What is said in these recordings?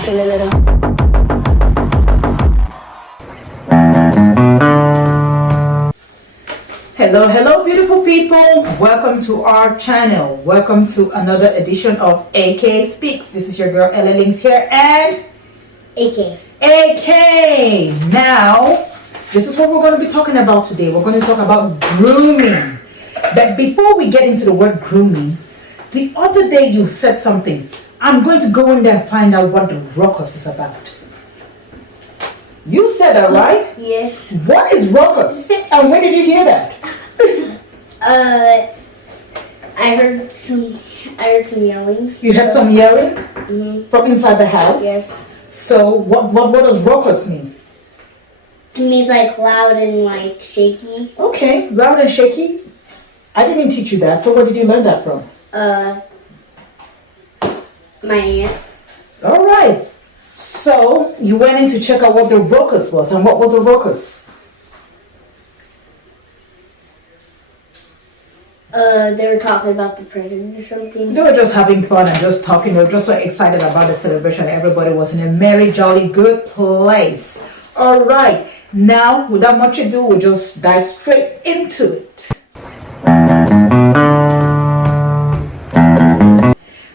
Pásale, little. Hello beautiful people, welcome to our channel. Welcome to another edition of AK Speaks. This is your girl Ella Links here and AK. Now this is what we're going to be talking about today. We're going to talk about grooming. But before we get into the word grooming, the other day you said something. I'm going to go in there and find out what the ruckus is about. You said that, right? Yes. What is ruckus? And when did you hear that? I heard some yelling. You heard some yelling from inside the house? Yes. So what does ruckus mean? It means like loud and like shaky. Okay, loud and shaky. I didn't teach you that. So where did you learn that from? My aunt. All right. So you went in to check out what the ruckus was, and what was the ruckus? They were talking about the president or something. They were just having fun and just talking. They were just so excited about the celebration. Everybody was in a merry, jolly, good place. All right. Now, without much ado, we'll just dive straight into it.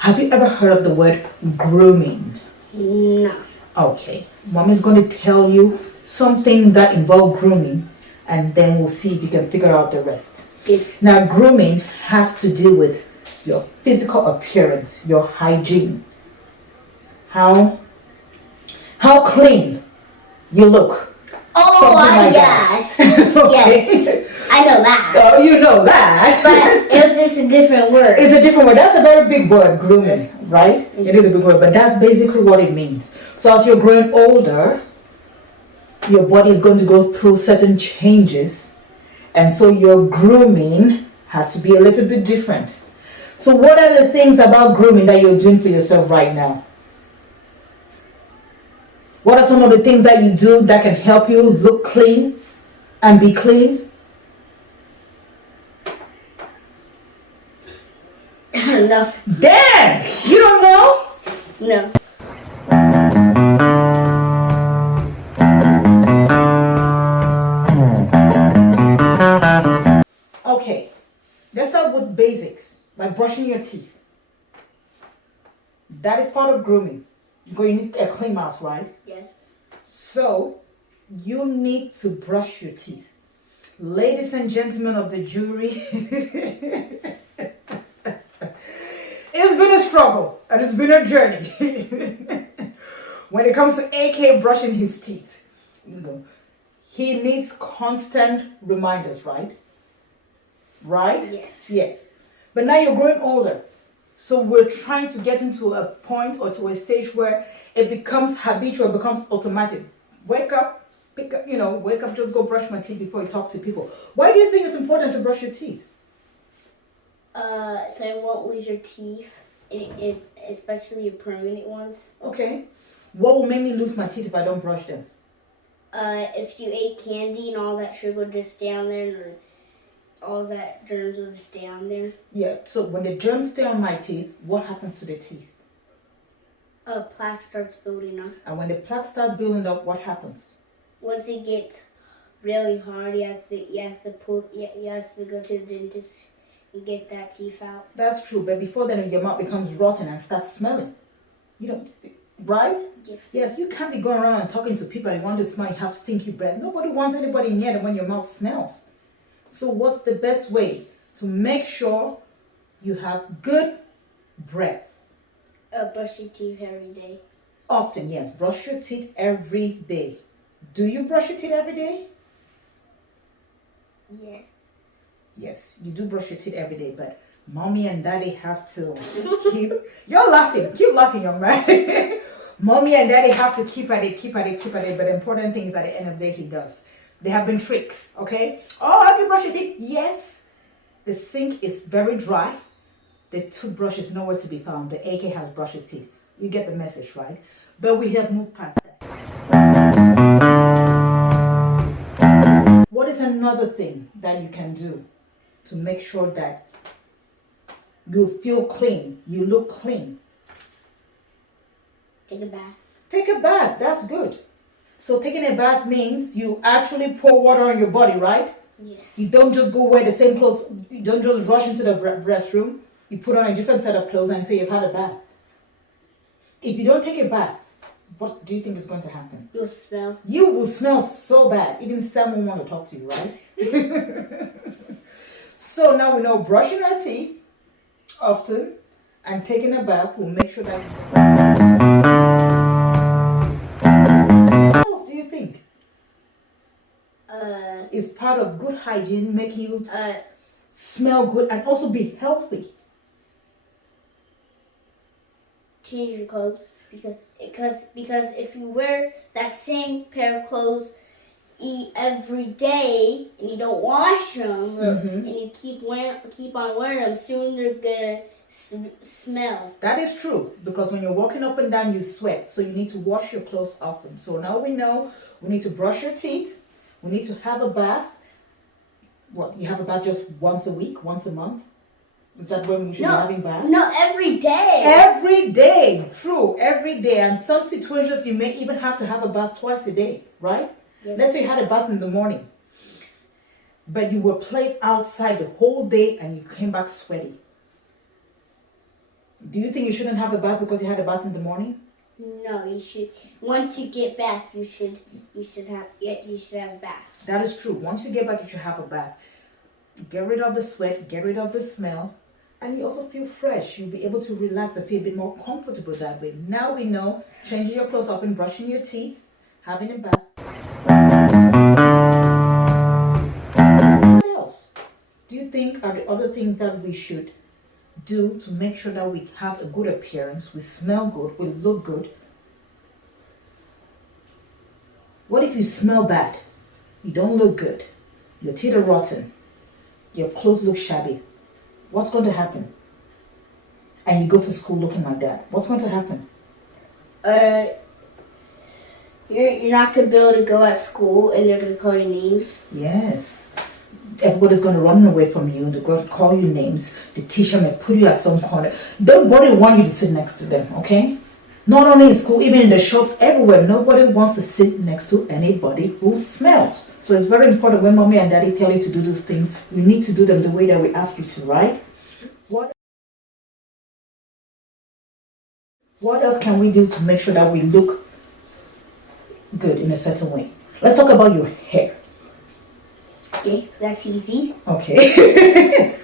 Have you ever heard of the word grooming? No. Okay. Mommy's going to tell you some things that involve grooming, and then we'll see if you can figure out the rest. Now, grooming has to do with your physical appearance, your hygiene, how clean you look. Oh, like yes. Okay. Yes. I know that. Oh, you know that. But it was just a different word. It's a different word. That's a very big word, grooming, right? It is a big word, but that's basically what it means. So as you're growing older, your body is going to go through certain changes. And so your grooming has to be a little bit different. So what are the things about grooming that you're doing for yourself right now? What are some of the things that you do that can help you look clean and be clean? I don't know. Damn! You don't know? No. Okay, let's start with basics, like brushing your teeth. That is part of grooming. You need a clean mouth, right? Yes. So, you need to brush your teeth. Ladies and gentlemen of the jury, it's been a struggle and it's been a journey. When it comes to AK brushing his teeth, he needs constant reminders, right? Right? Yes. Yes. But now you're growing older. So we're trying to get into a point or to a stage where it becomes habitual, becomes automatic. Wake up, pick up, wake up, just go brush my teeth before you talk to people. Why do you think it's important to brush your teeth? So you won't lose your teeth, especially your permanent ones. Okay. What will make me lose my teeth if I don't brush them? If you ate candy and all that sugar would just stay on there, and all that germs would just stay on there. Yeah, so when the germs stay on my teeth, what happens to the teeth? Plaque starts building up. And when the plaque starts building up, what happens? Once it gets really hard, you have to go to the dentist and get that teeth out. That's true, but before then, your mouth becomes rotten and starts smelling. Right? Yes. Yes, you can't be going around and talking to people and want to smell, you have stinky breath. Nobody wants anybody near them when your mouth smells. So what's the best way to make sure you have good breath? Brush your teeth every day. Often, yes. Brush your teeth every day. Do you brush your teeth every day? Yes. Yes, you do brush your teeth every day, but mommy and daddy have to keep... You're laughing. Keep laughing, young man. Mommy and daddy have to keep at it. But the important thing is at the end of the day, he does. There have been tricks, okay? Oh, have you brushed your teeth? Yes. The sink is very dry. The toothbrush is nowhere to be found. The AK has brushed his teeth. You get the message, right? But we have moved past that. What is another thing that you can do to make sure that you feel clean, you look clean? Take a bath. Take a bath. That's good. So taking a bath means you actually pour water on your body, right? Yes. You don't just go wear the same clothes. You don't just rush into the restroom. You put on a different set of clothes and say you've had a bath. If you don't take a bath, what do you think is going to happen? You'll smell. You will smell so bad. Even Sam won't want to talk to you, right? So now we know brushing our teeth often and taking a bath will make sure that. What else do you think is part of good hygiene, making you smell good and also be healthy? Change your clothes because if you wear that same pair of clothes every day and you don't wash them and you keep on wearing them, soon they're gonna smell. That is true, because when you're walking up and down you sweat, so you need to wash your clothes often. So now we know we need to brush your teeth, we need to have a bath. What, you have a bath just once a week, once a month? Is that when we should be having baths? No, every day. Every day, true, every day. And some situations you may even have to have a bath twice a day, right? Yes. Let's say you had a bath in the morning, but you were playing outside the whole day and you came back sweaty. Do you think you shouldn't have a bath because you had a bath in the morning? No, you should. Once you get back, you should have a bath. That is true. Once you get back, you should have a bath. Get rid of the sweat, get rid of the smell, and you also feel fresh. You'll be able to relax and feel a bit more comfortable that way. Now we know changing your clothes up and brushing your teeth, having a bath. What else do you think are the other things that we should do to make sure that we have a good appearance, we smell good, we look good? What if you smell bad? You don't look good. Your teeth are rotten. Your clothes look shabby. What's going to happen? And you go to school looking like that. What's going to happen? You're not going to be able to go at school and they're going to call you names. Yes. Everybody's going to run away from you. They're going to call you names. The teacher may put you at some corner. Nobody wants you to sit next to them, okay? Not only in school, even in the shops, everywhere. Nobody wants to sit next to anybody who smells. So it's very important when mommy and daddy tell you to do those things, you need to do them the way that we ask you to, right? What else can we do to make sure that we look good in a certain way? Let's talk about your hair. Okay, that's easy. Okay.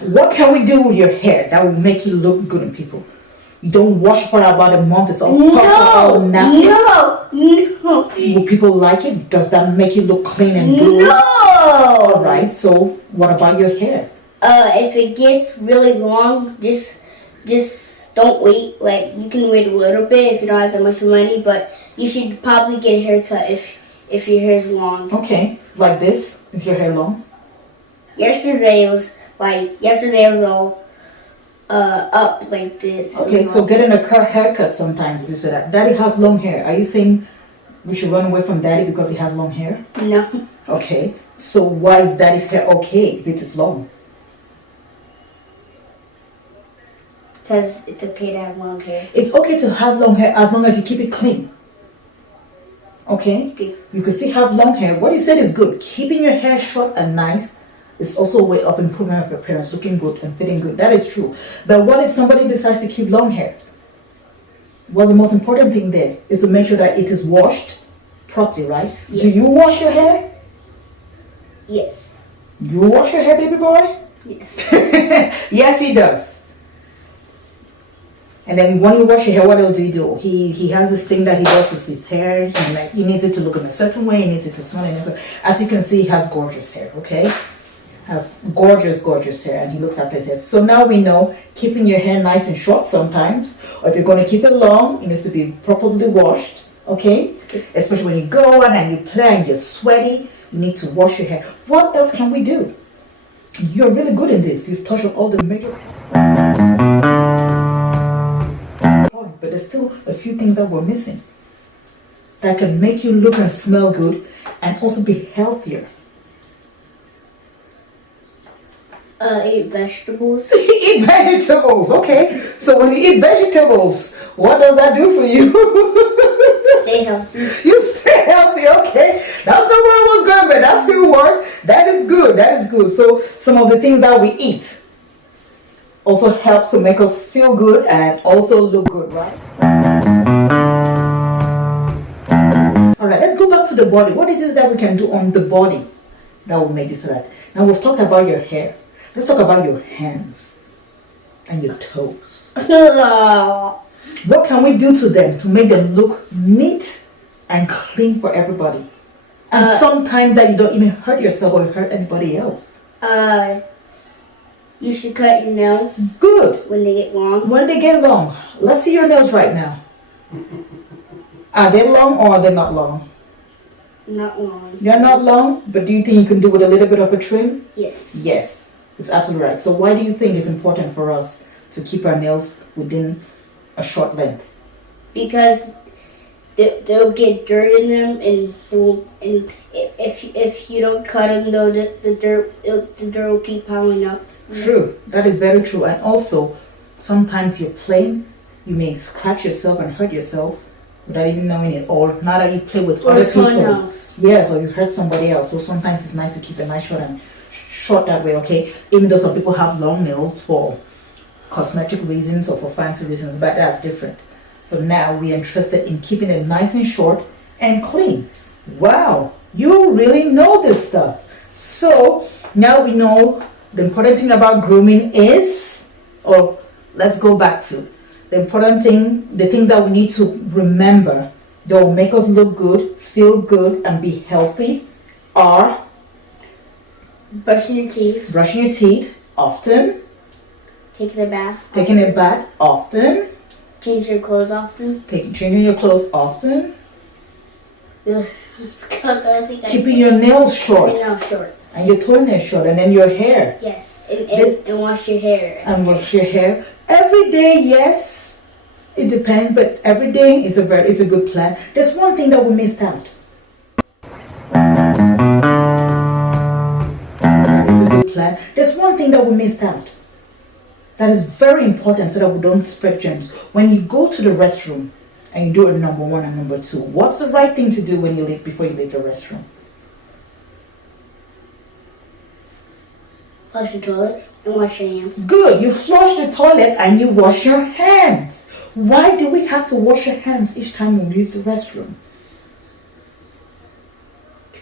What can we do with your hair that will make you look good in people? You don't wash for about a month, it's all all nappy. No. Will people like it? Does that make you look clean and good? No. Alright, so what about your hair? If it gets really long, just don't wait. Like, you can wait a little bit if you don't have that much money, but you should probably get a haircut if your hair is long. Okay, like this? Is your hair long? Yesterday it was all up like this. Okay, so getting a curl haircut sometimes is so that daddy has long hair. Are you saying we should run away from daddy because he has long hair? No. Okay, so why is daddy's hair okay if it is long? Because it's okay to have long hair. It's okay to have long hair as long as you keep it clean. Okay? You can still have long hair. What you said is good. Keeping your hair short and nice is also a way of improving your appearance, looking good and fitting good. That is true. But what if somebody decides to keep long hair? What's the most important thing there is to make sure that it is washed properly, right? Yes. Do you wash your hair? Yes. Do you wash your hair, baby boy? Yes. Yes, he does. And then when you wash your hair, what else do you do? He has this thing that he does with his hair. And like, he needs it to look in a certain way. He needs it to smell in a certain way. As you can see, he has gorgeous hair, okay? Has gorgeous hair, and he looks after his hair. So now we know keeping your hair nice and short sometimes, or if you're going to keep it long, it needs to be properly washed, okay? Especially when you go out and you play and you're sweaty, you need to wash your hair. What else can we do? You're really good in this. You've touched on all the major... But there's still a few things that we're missing that can make you look and smell good and also be healthier. Eat vegetables. Eat vegetables, okay. So when you eat vegetables, what does that do for you? Stay healthy. You stay healthy, okay. That's not where I was going, but that still works. That is good, that is good. So some of the things that we eat also helps to make us feel good and also look good, right? Alright, let's go back to the body. What is it that we can do on the body that will make this right? Now we've talked about your hair. Let's talk about your hands and your toes. What can we do to them to make them look neat and clean for everybody? And sometimes that you don't even hurt yourself or hurt anybody else. You should cut your nails. Good. When they get long. When they get long. Let's see your nails right now. Are they long or are they not long? Not long. They're not long, but do you think you can do with a little bit of a trim? Yes. Yes. It's absolutely right. So why do you think it's important for us to keep our nails within a short length? Because they'll get dirt in them, and if you don't cut them, though, the dirt will keep piling up. True. That is very true. And also, sometimes you're playing, you may scratch yourself and hurt yourself without even knowing it, or now that you play with other people. Else. Yes, or you hurt somebody else. So sometimes it's nice to keep a nice short that way, okay? Even though some people have long nails for cosmetic reasons or for fancy reasons, but that's different. For now, we're interested in keeping it nice and short and clean. Wow, you really know this stuff. So now we know the important thing about grooming is, or let's go back to the important thing, the things that we need to remember that will make us look good, feel good, and be healthy are brushing your teeth often, taking a bath often, changing your clothes often, changing your clothes often, keeping your nails short, and your toenails short, and then your hair. Yes, and wash your hair. And wash your hair every day. Yes, it depends, but every day is a good plan. There's one thing that we missed out. There's one thing that we missed out that is very important so that we don't spread germs. When you go to the restroom and you do a number 1 and number 2, what's the right thing to do when you leave, before you leave the restroom? Flush the toilet and wash your hands. Good. You flush the toilet and you wash your hands. Why do we have to wash our hands each time we use the restroom?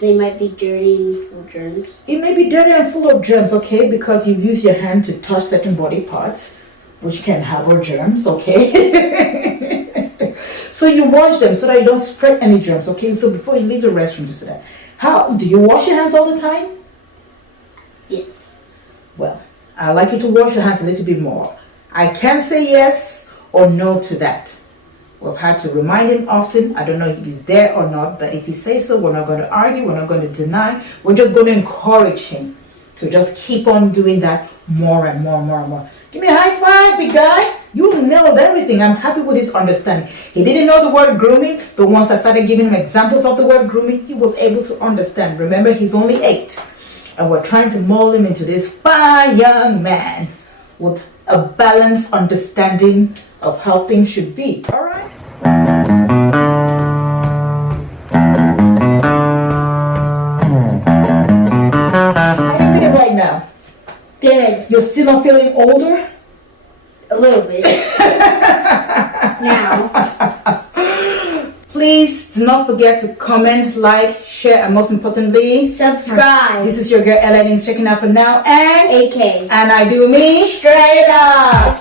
They might be dirty and full of germs. It may be dirty and full of germs, okay, because you use your hand to touch certain body parts, which can harbor germs, okay? So you wash them so that you don't spread any germs, okay? So before you leave the restroom, just that. How do you wash your hands all the time? Yes. Well, I'd like you to wash your hands a little bit more. I can't say yes or no to that. We've had to remind him often. I don't know if he's there or not, but if he says so, we're not going to argue, we're not going to deny. We're just going to encourage him to just keep on doing that more and more and more and more. Give me a high five, big guy. You nailed everything. I'm happy with his understanding. He didn't know the word grooming, but once I started giving him examples of the word grooming, he was able to understand. Remember, he's only 8. And we're trying to mold him into this fine young man with a balanced understanding of how things should be. All right? How are you feeling right now? Good. You're still not feeling older? A little bit. Now. Please do not forget to comment, like, share, and most importantly, subscribe. This is your girl Ellen checking out for now, and AK. And I do me straight up.